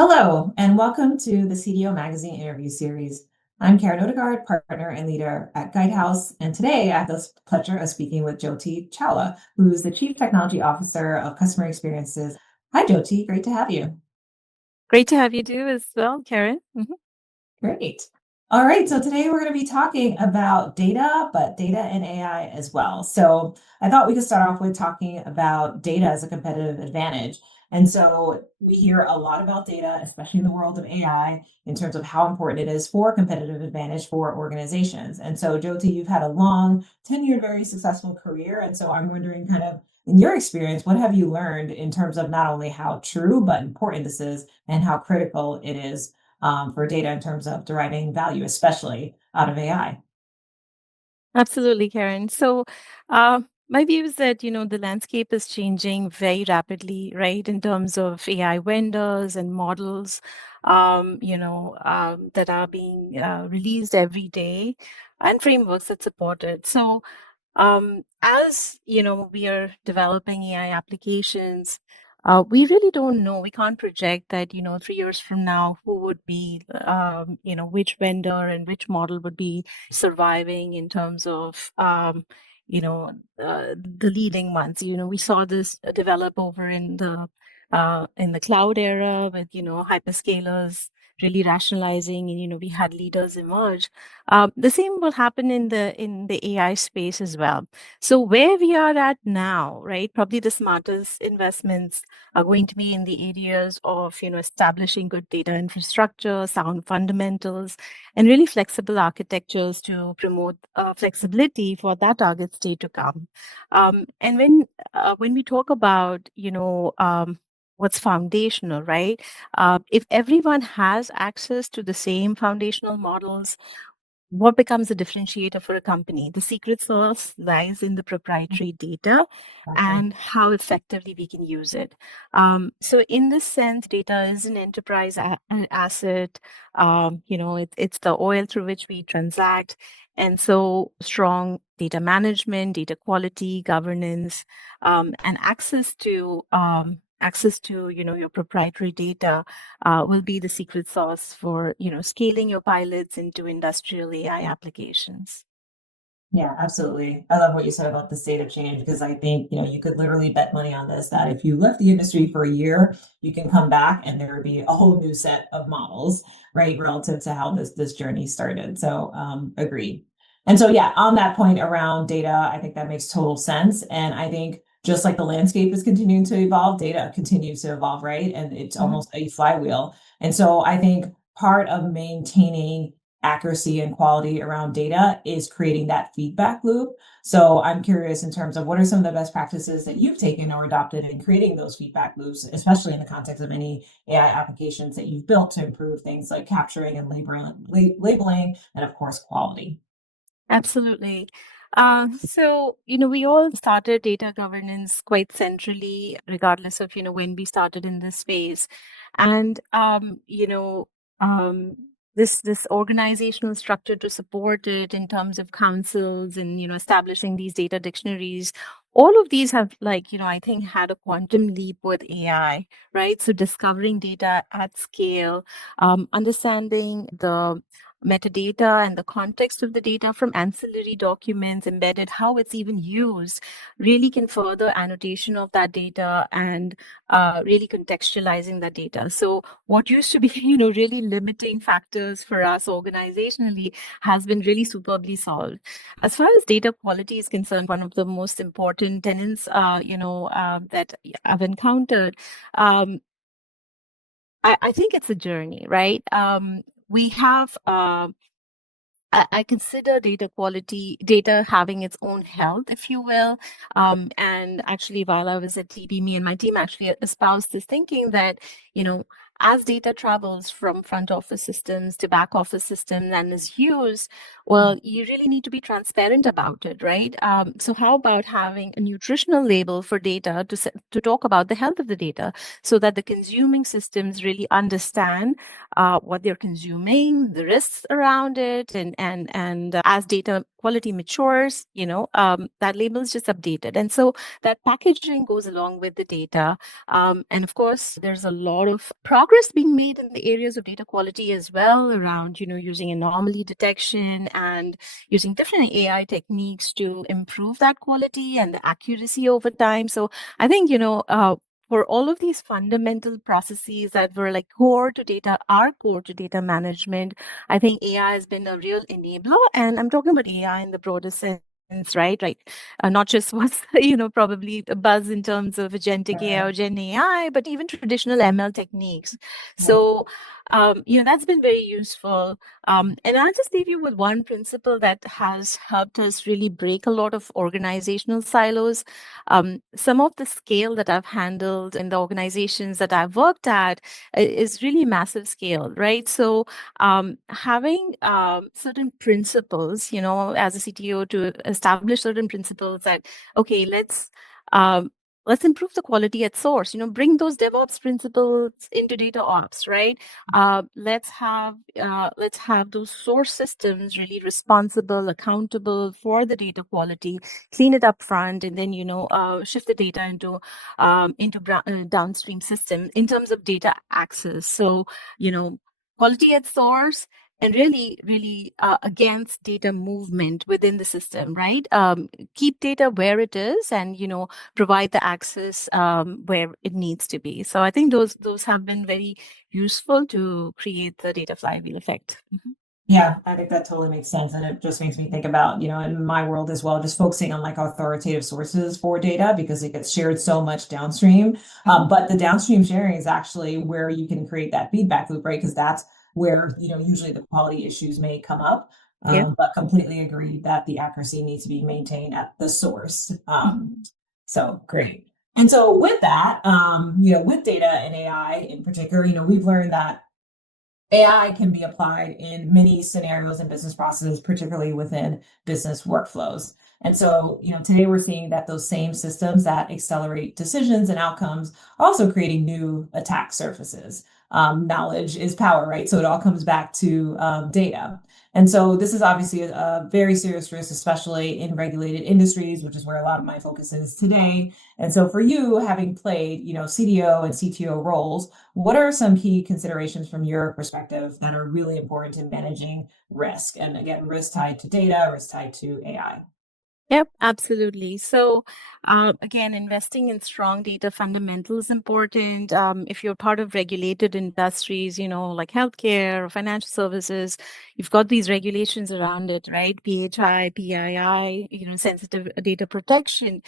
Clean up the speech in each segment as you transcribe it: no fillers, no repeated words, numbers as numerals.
Hello, and welcome to the CDO Magazine interview series. I'm Karen Odegaard, partner and leader at Guidehouse, and today I have the pleasure of speaking with Jyoti Chawla, who's the Chief Technology Officer of Customer Experiences. Hi, Jyoti. Great to have you. Great to have you too as well, Karen. Great. All right, so today we're going to be talking about data, but data and AI as well. So I thought we could start off with talking about data as a competitive advantage. And so we hear a lot about data, especially in the world of AI, in terms of how important it is for competitive advantage for organizations. And so, Jyoti, you've had a long, tenured, very successful career. And so I'm wondering, kind of, in your experience, what have you learned in terms of not only how true but important this is and how critical it is for data in terms of deriving value, especially out of AI. Absolutely, Karen. So, my view is that, the landscape is changing very rapidly, right, in terms of AI vendors and models, that are being released every day and frameworks that support it. As we are developing AI applications, we really don't know. We can't project that, 3 years from now, who would be, which vendor and which model would be surviving in terms of, the leading ones. We saw this develop over in the cloud era with, hyperscalers really rationalizing, and we had leaders emerge. The same will happen in the AI space as well. So where we are at now, right? Probably the smartest investments are going to be in the areas of establishing good data infrastructure, sound fundamentals, and really flexible architectures to promote flexibility for that target state to come. And when we talk about what's foundational, right? If everyone has access to the same foundational models, what becomes a differentiator for a company? The secret sauce lies in the proprietary data Exactly. and how effectively we can use it. So, in this sense, data is an enterprise an asset. It's the oil through which we transact. And so, strong data management, data quality, governance, and access to your proprietary data will be the secret sauce for scaling your pilots into industrial AI applications. Yeah, absolutely. I love what you said about the state of change because I think, you could literally bet money on this that if you left the industry for a year, you can come back and there would be a whole new set of models, right, relative to how this journey started. So, agreed. And so, yeah, on that point around data, I think that makes total sense. And I think just like the landscape is continuing to evolve, data continues to evolve, right? And it's Mhm. almost a flywheel. And so I think part of maintaining accuracy and quality around data is creating that feedback loop. So I'm curious in terms of what are some of the best practices that you've taken or adopted in creating those feedback loops, especially in the context of any AI applications that you've built to improve things like capturing and labeling, and of course, quality. Absolutely. We all started data governance quite centrally, regardless of, when we started in this space. And, this organizational structure to support it in terms of councils and, establishing these data dictionaries, all of these have I think had a quantum leap with AI, right? So discovering data at scale, understanding the metadata and the context of the data from ancillary documents embedded, how it's even used, really can further annotation of that data and really contextualizing that data. So what used to be, really limiting factors for us organizationally has been really superbly solved. As far as data quality is concerned, one of the most important tenets, that I've encountered, um, I think it's a journey, right? We have I consider data quality, data having its own health, if you will. And actually, while I was at TB, me and my team actually espoused this thinking that, as data travels from front office systems to back office systems and is used, well, you really need to be transparent about it, right? So, how about having a nutritional label for data to talk about the health of the data so that the consuming systems really understand what they're consuming, the risks around it, and as data quality matures, that label is just updated, and so that packaging goes along with the data. And of course, there's a lot of progress being made in the areas of data quality as well around, using anomaly detection and using different AI techniques to improve that quality and the accuracy over time. So I think, for all of these fundamental processes that were like core to data, are core to data management, I think AI has been a real enabler. And I'm talking about AI in the broader sense, right? Right. Not just what's, probably a buzz in terms of agentic AI or Gen AI, but even traditional ML techniques. So, that's been very useful. And I'll just leave you with one principle that has helped us really break a lot of organizational silos. Some of the scale that I've handled in the organizations that I've worked at is really massive scale, right? So having certain principles, as a CTO, to establish certain principles that, okay, let's improve the quality at source, bring those DevOps principles into data ops, right? Let's have those source systems really responsible, accountable for the data quality, clean it up front, and then shift the data into downstream system in terms of data access. So quality at source, and really against data movement within the system, right? Keep data where it is, and provide the access where it needs to be. So I think those have been very useful to create the data flywheel effect. Mm-hmm. Yeah, I think that totally makes sense. And it just makes me think about, in my world as well, just focusing on like authoritative sources for data because it gets shared so much downstream. But the downstream sharing is actually where you can create that feedback loop, right? Because that's where, usually the quality issues may come up. Yeah. But completely agree that the accuracy needs to be maintained at the source. So great. And so with that, with data and AI in particular, we've learned that AI can be applied in many scenarios and business processes, particularly within business workflows. And so, today we're seeing that those same systems that accelerate decisions and outcomes are also creating new attack surfaces. Knowledge is power, right? So it all comes back to data. And so this is obviously a very serious risk, especially in regulated industries, which is where a lot of my focus is today. And so for you, having played, CDO and CTO roles, what are some key considerations from your perspective that are really important in managing risk? And again, risk tied to data, risk tied to AI. Yep, absolutely. So, again, investing in strong data fundamentals is important. If you're part of regulated industries, like healthcare or financial services, you've got these regulations around it, right? PHI, PII, sensitive data protection,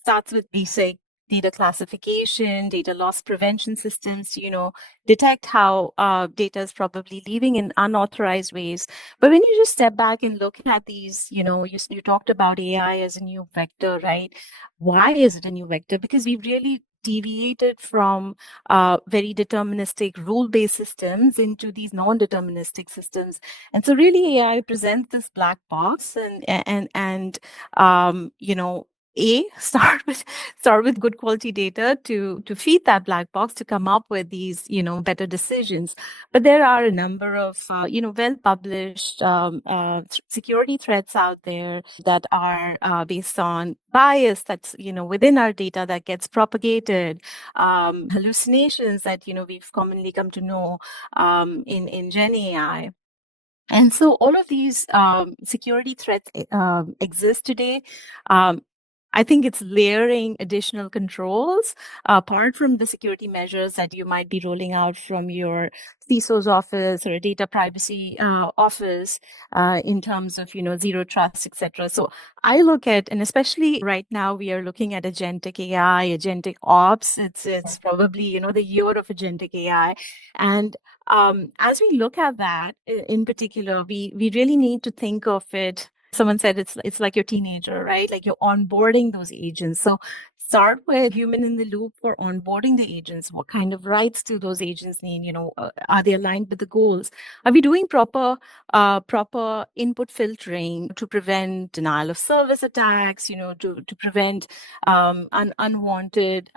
starts with basic data classification, data loss prevention systems, detect how data is probably leaving in unauthorized ways. But when you just step back and look at these, you talked about AI as a new vector, right? Why is it a new vector? Because we've really deviated from very deterministic rule-based systems into these non-deterministic systems. And so really AI presents this black box and start with good quality data to feed that black box to come up with these better decisions. But there are a number of well published security threats out there that are based on bias that's within our data that gets propagated, hallucinations that we've commonly come to know in Gen AI. And so all of these security threats exist today. I think it's layering additional controls apart from the security measures that you might be rolling out from your CISO's office or a data privacy office in terms of zero trust, etc. So I look at, and especially right now we are looking at agentic AI, agentic ops. It's probably the year of agentic AI, and as we look at that in particular, we really need to think of it. Someone said it's like your teenager, right? Like you're onboarding those agents. So start with human in the loop for onboarding the agents. What kind of rights do those agents need? Are they aligned with the goals? Are we doing proper input filtering to prevent denial of service attacks? To prevent unwanted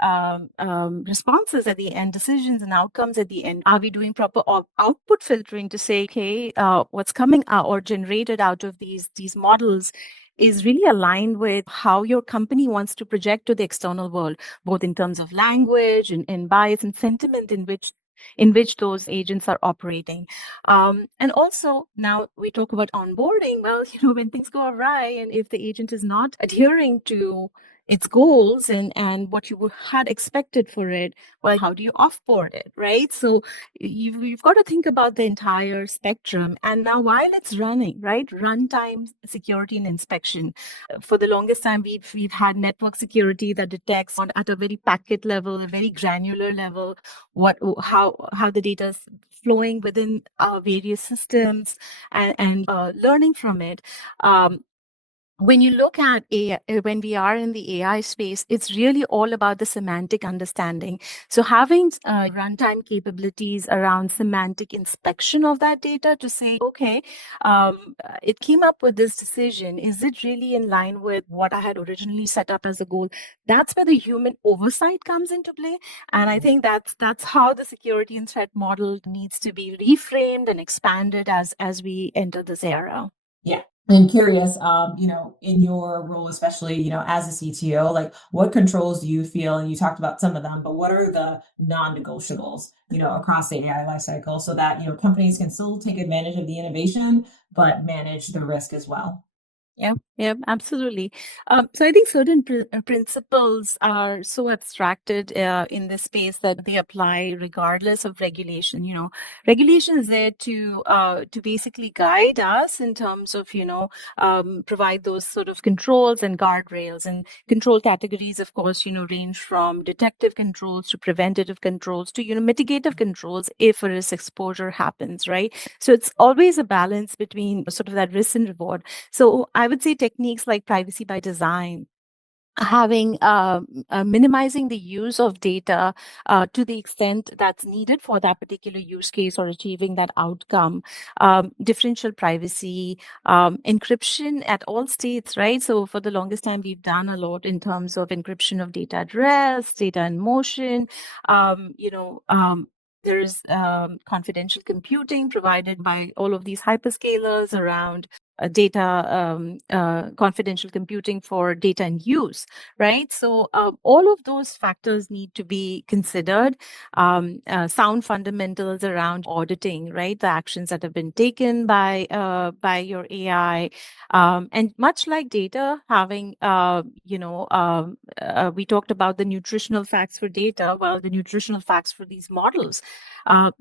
responses at the end, decisions and outcomes at the end. Are we doing proper output filtering to say, okay, what's coming out or generated out of these models is really aligned with how your company wants to project to the external world, both in terms of language and bias and sentiment in which in which those agents are operating. And also now we talk about onboarding. Well, when things go awry and if the agent is not adhering to its goals and what you had expected for it, well, how do you offboard it, right? So you've got to think about the entire spectrum. And now while it's running, right, runtime security and inspection. For the longest time, we've had network security that detects at a very packet level, a very granular level, how the data is flowing within various systems and learning from it. When you look at AI, when we are in the AI space, it's really all about the semantic understanding. So having runtime capabilities around semantic inspection of that data to say, okay, it came up with this decision. Is it really in line with what I had originally set up as a goal? That's where the human oversight comes into play. And I think that's how the security and threat model needs to be reframed and expanded as we enter this era. Yeah. I'm curious, in your role, especially, as a CTO, like what controls do you feel, and you talked about some of them, but what are the non-negotiables, across the AI lifecycle so that, companies can still take advantage of the innovation, but manage the risk as well? Yeah, absolutely. So I think certain principles are so abstracted in this space that they apply regardless of regulation. Regulation is there to basically guide us in terms of provide those sort of controls and guardrails. And control categories, of course, range from detective controls to preventative controls to mitigative controls if a risk exposure happens, right? So it's always a balance between sort of that risk and reward. So I would say techniques like privacy by design, having minimizing the use of data to the extent that's needed for that particular use case or achieving that outcome, differential privacy, encryption at all states, right? So for the longest time, we've done a lot in terms of encryption of data at rest, data in motion, there's confidential computing provided by all of these hyperscalers around data, confidential computing for data and use, right? So all of those factors need to be considered. Sound fundamentals around auditing, right? The actions that have been taken by your AI, and much like data, having we talked about the nutritional facts for data. Well, the nutritional facts for these models. Uh,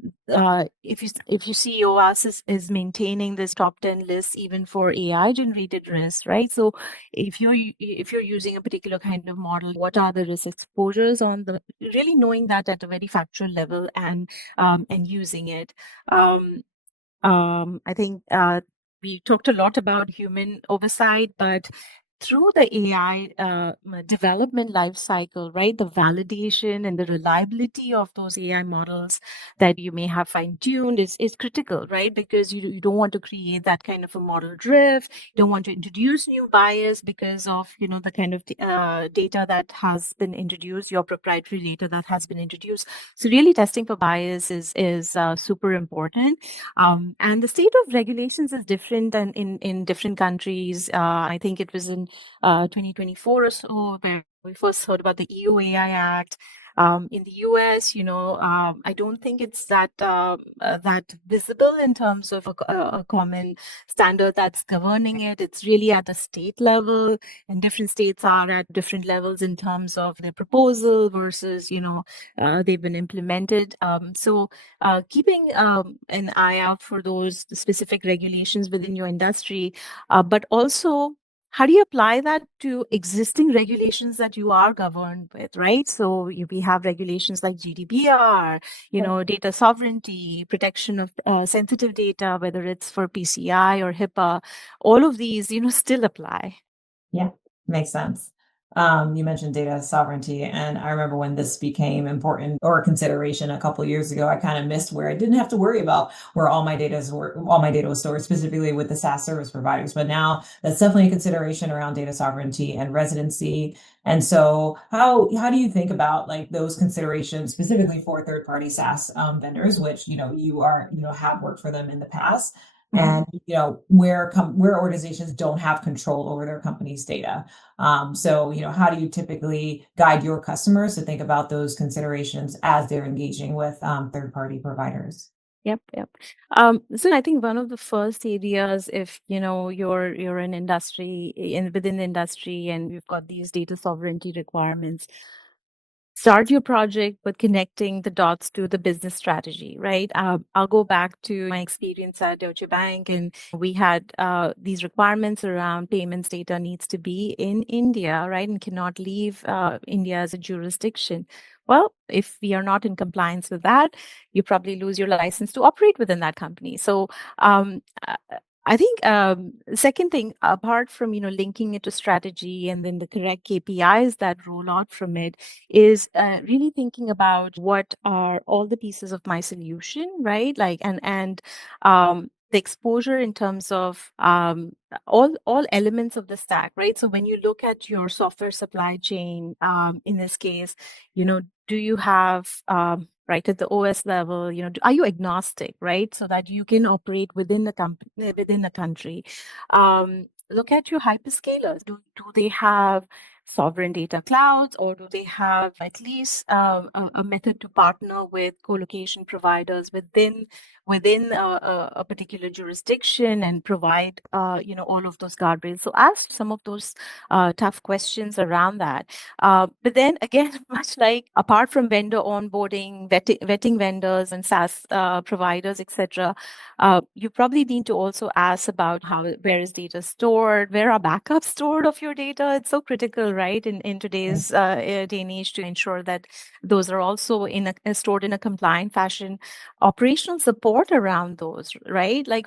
if you see OAS is maintaining this top 10 list even for AI generated risks, right? So if you're using a particular kind of model, what are the risk exposures on the really knowing that at a very factual level and using it. I think we talked a lot about human oversight, but through the AI development life cycle, right, the validation and the reliability of those AI models that you may have fine-tuned is critical, right? Because you don't want to create that kind of a model drift. You don't want to introduce new bias because of, the kind of data that has been introduced, your proprietary data that has been introduced. So really testing for bias is super important. And the state of regulations is different than in different countries. I think it was in 2024 or so where we first heard about the EU AI Act. In the US, I don't think it's that visible in terms of a common standard that's governing it. It's really at the state level, and different states are at different levels in terms of their proposal versus, they've been implemented. So keeping an eye out for those specific regulations within your industry, but also how do you apply that to existing regulations that you are governed with, right? So we have regulations like GDPR, data sovereignty, protection of sensitive data, whether it's for PCI or HIPAA, all of these, still apply. Yeah, makes sense. You mentioned data sovereignty, and I remember when this became important or a consideration a couple of years ago, I kind of missed where I didn't have to worry about where all my data was stored, specifically with the SaaS service providers. But now that's definitely a consideration around data sovereignty and residency. And so how do you think about like those considerations specifically for third-party SaaS vendors, which you have worked for them in the past? and where organizations don't have control over their company's data. So how do you typically guide your customers to think about those considerations as they're engaging with third-party providers? Yep, yep. So I think one of the first areas, if you're an industry within the industry and you've got these data sovereignty requirements, start your project with connecting the dots to the business strategy, right? I'll go back to my experience at Deutsche Bank, and we had these requirements around payments data needs to be in India, right? And cannot leave India as a jurisdiction. Well, if we are not in compliance with that, you probably lose your license to operate within that company. So I think second thing, apart from linking it to strategy and then the correct KPIs that roll out from it, is really thinking about what are all the pieces of my solution, right? Like and the exposure in terms of all elements of the stack, right? So when you look at your software supply chain, in this case, do you have right at the OS level, are you agnostic, right? So that you can operate within the company, within the country. Look at your hyperscalers. Do they have sovereign data clouds, or do they have at least a method to partner with co-location providers within a particular jurisdiction and provide all of those guardrails? So ask some of those tough questions around that. But then again, much like apart from vendor onboarding, vetting vendors and SaaS providers, etc., you probably need to also ask about where is data stored, where are backups stored of your data. It's so critical, right, in today's day and age, to ensure that those are also stored in a compliant fashion. Operational support around those, right? Like,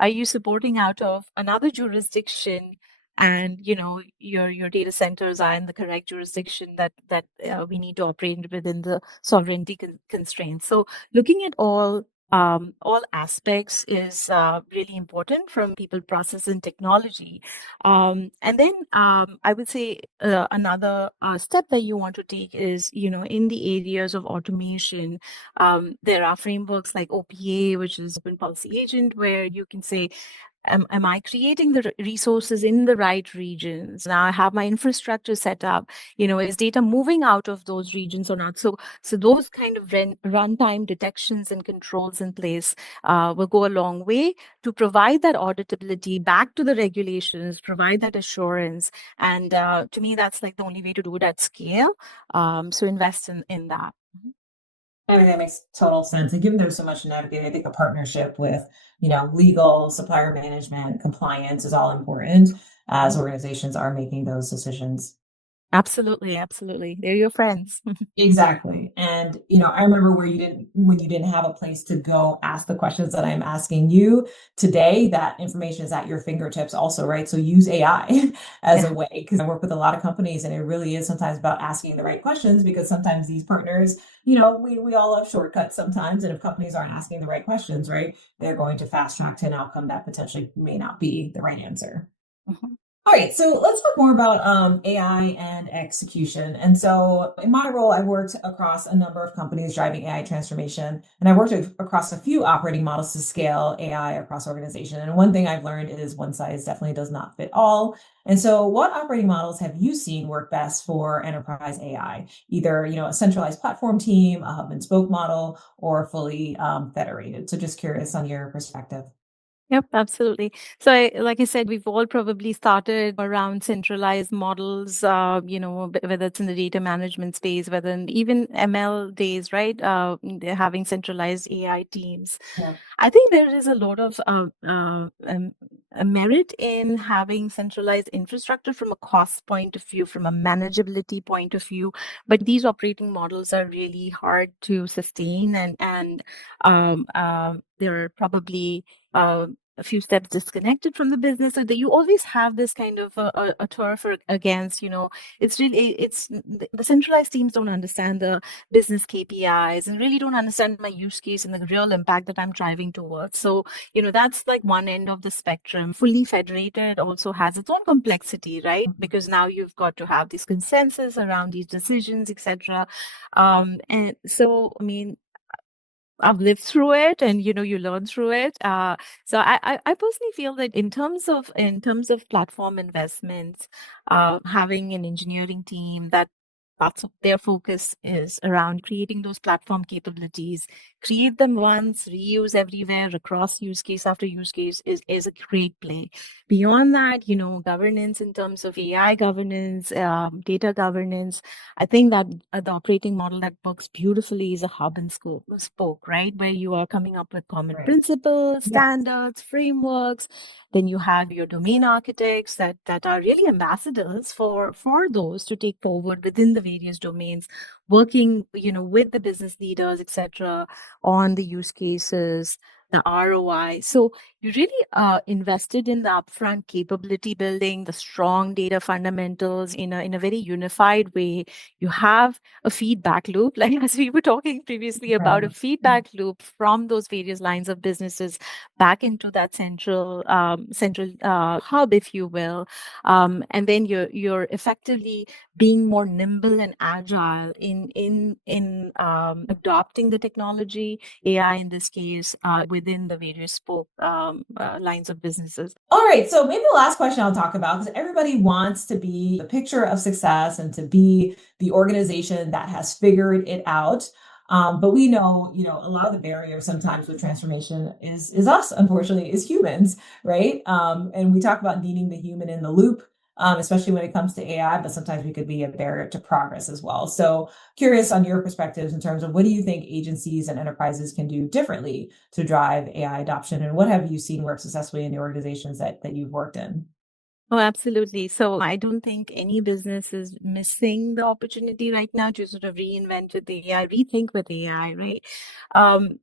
are you supporting out of another jurisdiction? And your data centers are in the correct jurisdiction that we need to operate within the sovereignty constraints. So looking at all aspects is really important from people, process, and technology. And then I would say another step that you want to take is, in the areas of automation, there are frameworks like OPA, which is Open Policy Agent, where you can say, am I creating the resources in the right regions? Now I have my infrastructure set up. Is data moving out of those regions or not? So those kind of runtime detections and controls in place will go a long way to provide that auditability back to the regulations, provide that assurance. And to me, that's like the only way to do it at scale. So invest in that. I mean, that makes total sense. And given there's so much to navigate, I think a partnership with, legal, supplier management, compliance is all important as organizations are making those decisions. Absolutely, absolutely. They're your friends. Exactly. And, I remember when you didn't have a place to go ask the questions that I'm asking you today, that information is at your fingertips also, right? So use AI as Yeah. a way, because I work with a lot of companies and it really is sometimes about asking the right questions, because sometimes these partners, we all have shortcuts sometimes. And if companies aren't asking the right questions, right, they're going to fast track to an outcome that potentially may not be the right answer. Mhm. All right, so let's talk more about AI and execution. And so in my role, I worked across a number of companies driving AI transformation, and I worked across a few operating models to scale AI across organization. And one thing I've learned is one size definitely does not fit all. And so what operating models have you seen work best for enterprise AI? Either, a centralized platform team, a hub and spoke model, or fully federated. So just curious on your perspective. Yep, absolutely. So, like I said, we've all probably started around centralized models, whether it's in the data management space, whether even ML days, right? They're having centralized AI teams. Yeah. I think there is a lot of a merit in having centralized infrastructure from a cost point of view, from a manageability point of view. But these operating models are really hard to sustain, and they're probably a few steps disconnected from the business, so that you always have this kind of a turf against. It's the centralized teams don't understand the business KPIs and really don't understand my use case and the real impact that I'm driving towards. So, that's like one end of the spectrum. Fully federated also has its own complexity, right? Because now you've got to have this consensus around these decisions, etc. And so, I mean, I've lived through it, and you learn through it. So I personally feel that in terms of platform investments, having an engineering team that lots of their focus is around creating those platform capabilities, create them once, reuse everywhere across use case after use case is a great play. Beyond that, governance in terms of AI governance, data governance, I think that the operating model that works beautifully is a hub and spoke, right? Where you are coming up with common Right. principles, Yeah. standards, frameworks. Then you have your domain architects that are really ambassadors for those to take forward within the various domains, working, with the business leaders, etc., on the use cases, the ROI. So you really invested in the upfront capability building, the strong data fundamentals in a very unified way. You have a feedback loop, like as we were talking previously about a Right. feedback loop from those various lines of businesses back into that central hub, if you will, and then you're effectively being more nimble and agile in adopting the technology, AI in this case, within the various spoke lines of businesses. All right, so maybe the last question I'll talk about, because everybody wants to be the picture of success and to be the organization that has figured it out. But we know, a lot of the barrier sometimes with transformation is us, unfortunately, is humans, right? And we talk about needing the human in the loop, especially when it comes to AI, but sometimes we could be a barrier to progress as well. So curious on your perspectives in terms of what do you think agencies and enterprises can do differently to drive AI adoption, and what have you seen work successfully in the organizations that you've worked in? Oh, absolutely. So I don't think any business is missing the opportunity right now to sort of reinvent with AI, rethink with AI, right?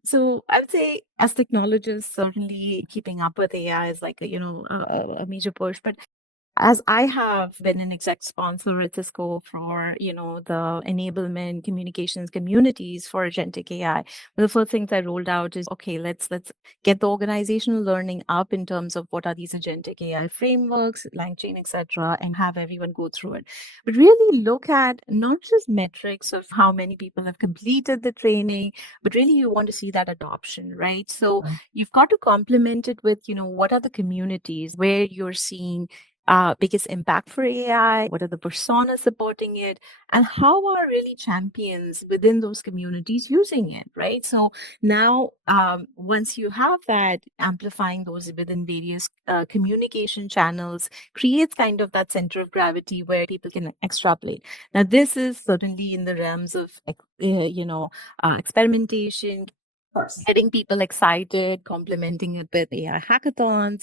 So I would say as technologists, certainly keeping up with AI is like a major push. But as I have been an exec sponsor at Cisco for, the enablement communications communities for agentic AI, the first things I rolled out is, okay, let's get the organizational learning up in terms of what are these agentic AI frameworks, LangChain, etc., and have everyone go through it. But really look at not just metrics of how many people have completed the training, but really you want to see that adoption, right? So you've got to complement it with, what are the communities where you're seeing biggest impact for AI? What are the personas supporting it? And how are really champions within those communities using it, right? So now, once you have that, amplifying those within various communication channels creates kind of that center of gravity where people can extrapolate. Now, this is certainly in the realms of, experimentation, Of course. getting people excited, complementing it with AI hackathons,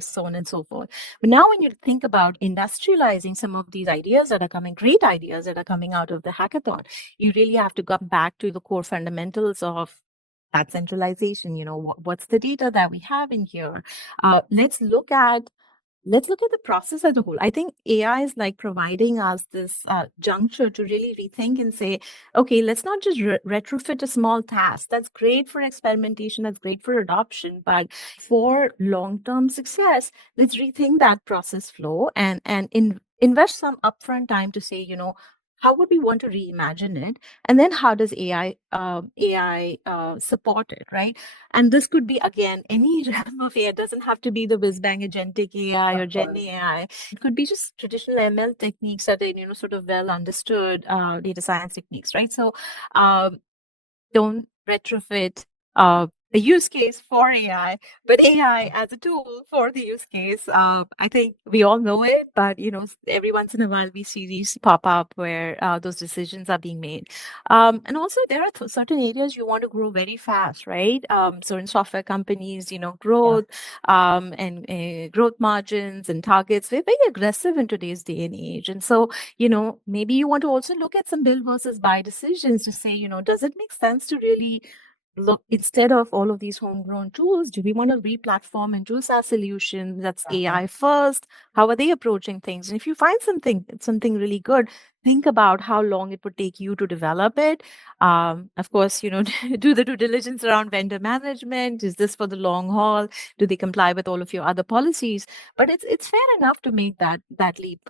so on and so forth. But now, when you think about industrializing some of these ideas that are coming, great ideas that are coming out of the hackathon, you really have to come back to the core fundamentals of that centralization. What's the data that we have in here? Let's look at the process as a whole. I think AI is like providing us this juncture to really rethink and say, okay, let's not just retrofit a small task. That's great for experimentation, that's great for adoption, but for long-term success, let's rethink that process flow and invest some upfront time to say, how would we want to reimagine it, and then how does AI support it, right? And this could be, again, any realm of AI. It doesn't have to be the whiz bang agentic AI or Of Gen course. AI. It could be just traditional ML techniques that are, sort of well understood data science techniques, right? So um, don't retrofit a use case for AI, but AI as a tool for the use case. I think we all know it, but every once in a while we see these pop up where those decisions are being made. And also, there are certain areas you want to grow very fast, right? Certain software companies, Yeah. growth and growth margins and targets. They're very aggressive in today's day and age, and so maybe you want to also look at some build versus buy decisions to say, does it make sense to really look, instead of all of these homegrown tools, do we want to re-platform into a SaaS solution that's Yeah. AI first? How are they approaching things? And if you find something really good, think about how long it would take you to develop it. Of course, do the due diligence around vendor management. Is this for the long haul? Do they comply with all of your other policies? But it's fair enough to make that leap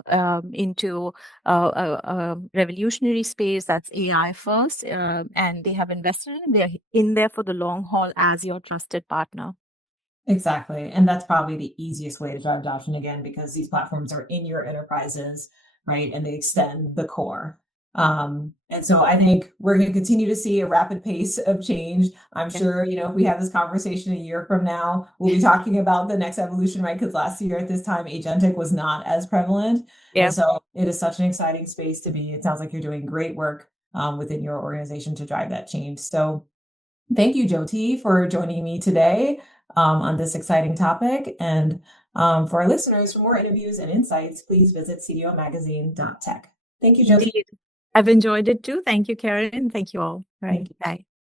into a revolutionary space that's AI first, and they have invested in. They're in there for the long haul as your trusted partner. Exactly. And that's probably the easiest way to drive adoption again, because these platforms are in your enterprises, right? And they extend the core. And so I think we're going to continue to see a rapid pace of change. I'm sure, if we have this conversation a year from now, we'll be talking about the next evolution, right? Because last year at this time, agentic was not as prevalent. Yeah. And so it is such an exciting space to be. It sounds like you're doing great work within your organization to drive that change. So thank you, Jyoti, for joining me today on this exciting topic. And for our listeners, for more interviews and insights, please visit cdomagazine.tech. Thank you, Jyoti. Indeed. I've enjoyed it too. Thank you, Karen. Thank you all. All right. Bye.